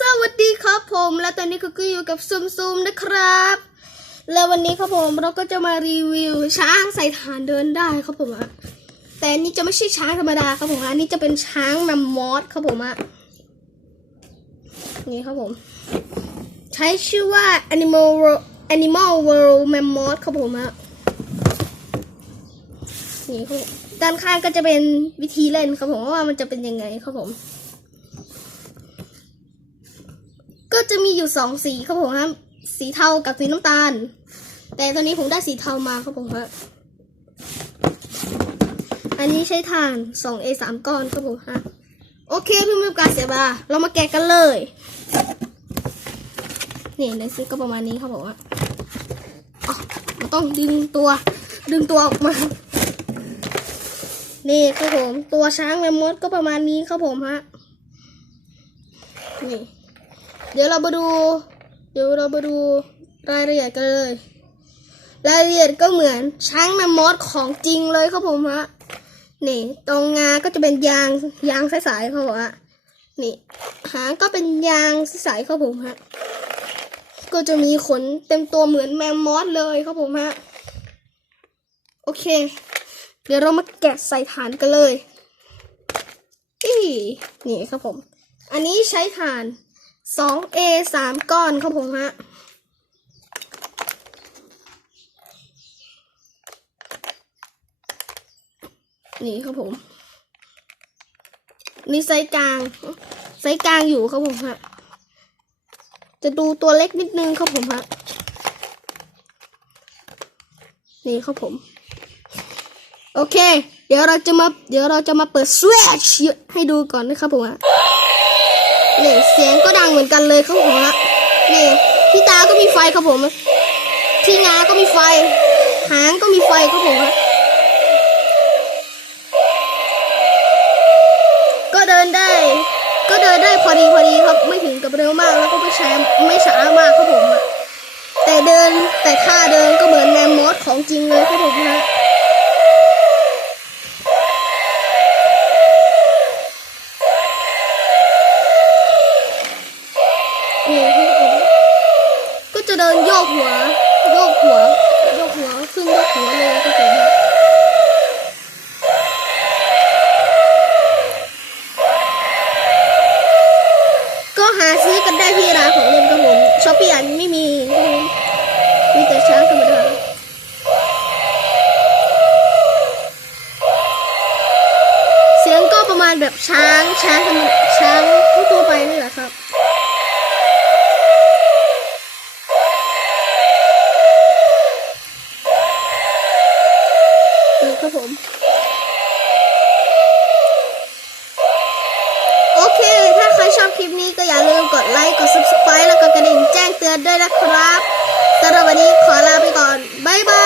สวัสดีครับผมและตอนนี้ก็อยู่กับซุมซุมนะครับ แล้ววันนี้ครับผมเราก็จะมารีวิวช้างใส่ฐานเดินได้ครับผมอะแต่นี้จะไม่ใช่ช้างธรรมดาครับผมอันนี้จะเป็นช้างแมมมอสครับผมอะนี่ครับผม ใช้ชื่อว่า Animal World Animal World Mammoth ครับผมอะนี่ครับด้านข้างก็จะเป็นวิธีเล่นครับผมว่ามันจะเป็นยังไงครับผม ก็ จะมีอยู่สองสีครับผมครับสีเทากับสีน้ำตาล แต่ตอนนี้ผมได้สีเทามาครับผมฮะอันนี้ใช้ถ่าน 2A 3ก้อนครับผมฮะโอเคเพื่อไม่เป็นการเสียเวลาเรามาแกะกันเลยนี่ในซื้อก็ประมาณนี้ครับผมอะอ๋อมันต้องดึงตัว ดึงตัวออกมา นี่ครับผม ตัวช้างแมมมดก็ประมาณนี้ครับผมฮะนี่ เดี๋ยวเรามาดู เดี๋ยวเรามาดูรายละเอียดกันเลย รายละเอียดก็เหมือนช้างแมมมอสของจริงเลยครับผมฮะ นี่ ตรงงาก็จะเป็นยางยางสายๆครับผมฮะ นี่ หางก็เป็นยางสายๆครับผมฮะ ก็จะมีขนเต็มตัวเหมือนแมมมอสเลยครับผมฮะ โอเค เดี๋ยวเรามาแกะใส่ฐานกันเลยอีนี่ครับผม อันนี้ใช้ฐาน 2A 3ก้อนครับผมฮะนี่ครับผมนี่ไซส์กลางไซส์กลางอยู่ครับผมฮะจะดูตัวเล็กนิดนึงครับผมฮะนี่ครับผม โอเค เดี๋ยวเราจะมา เดี๋ยวเราจะมาเปิดสวิตช์ให้ดูก่อนนะครับผมฮะ นี่ยเสียงก็ดังเหมือนกันเลยครับผมฮะนี่ที่ตาก็มีไฟครับผม ที่งาก็มีไฟ หางก็มีไฟครับผมฮะก็เดินได้ ก็เดินได้พอดีพอดีครับไม่ถึงกับเร็วมากแล้วก็ไม่ช้าไม่ช้ามากครับผมแต่เดินแต่ท่าเดินก็เหมือนแมมมอสของจริงเลยครับผมนะ จะเดินโยกหัว โยกหัว โยกหัวขึ้นโยกหัวเลยครับผมนะก็หาซื้อกันได้ที่ร้านของเล่นครับผมช้อปปี้อันไม่มี มีแต่ช้างธรรมดาเสียงก็ประมาณแบบช้างช้างช้างทั่วไปนี่แหละับผม โอเค ถ้าใครชอบคลิปนี้ก็อย่าลืมกดไลค์ กด subscribe แล้วก็กระดิ่งแจ้งเตือนด้วยนะครับสำหรับวันนี้ขอลาไปก่อน บ๊ายบาย